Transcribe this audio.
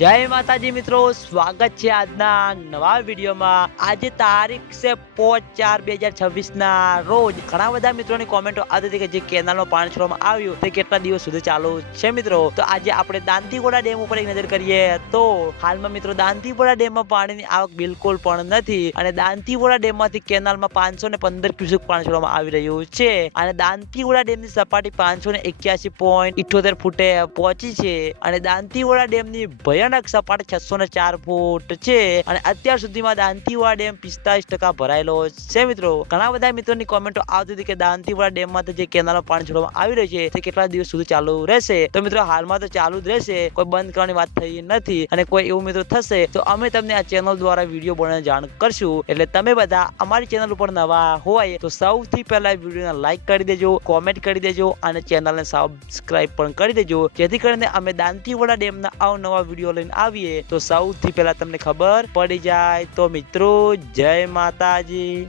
જય માતાજી મિત્રો, સ્વાગત છે આજના નવા વિડીયોમાં। આજે તારીખ છે 5/4/2026 ના રોજ ઘણા બધા મિત્રોની કોમેન્ટો આવતી હતી કે જે કેનાલમાં પાણી છોડવામાં આવ્યું તે કેટલા દિવસ સુધી ચાલુ છે મિત્રો। તો આજે આપણે દાંતીવાડા ડેમ ઉપર એક નજર કરીએ તો હાલમાં મિત્રો દાંતીવાડા ડેમમાં પાણીની આવક બિલકુલ પણ નથી અને દાંતીવાડા ડેમમાંથી કેનાલમાં 515 ક્યુસેક પાણી છોડવામાં આવી રહ્યું છે અને દાંતીવાડા ડેમની સપાટી 581.78 ફૂટે પહોંચી છે અને દાંતીવાડા ડેમની ભયાનક સપાટી 604 ફૂટ છે અને અત્યાર સુધીમાં દાંતીવાડા ડેમ 45% ભરાયેલો છે મિત્રો। ઘણા બધા મિત્રોની કોમેન્ટો આવતી હતી કે દાંતીવાડા ડેમમાંથી જે કેનાલમાં પાણી છોડવામાં આવી રહ્યું છે તે કેટલા દિવસ સુધી ચાલુ રહેશે। તો મિત્રો હાલમાં તો ચાલુ જ રહેશે, કોઈ બંધ કરવાની વાત થઈ નથી અને કોઈ એવું મિત્રો થશે તો અમે તમને આ ચેનલ દ્વારા વિડીયો બનાવીને જાણ કરશું। એટલે તમે બધા અમારી ચેનલ ઉપર નવા હોય તો સૌથી પહેલા વિડીયોને લાઈક કરી દેજો, કોમેન્ટ કરી દેજો અને ચેનલને સબસ્ક્રાઇબ પણ કરી દેજો, જેથી કરીને અમે દાંતીવાડા ડેમના અવનવા વિડીયો લઈને આવીએ તો સૌથી પહેલા તમને ખબર પડી જાય। તો મિત્રો જય માતાજી।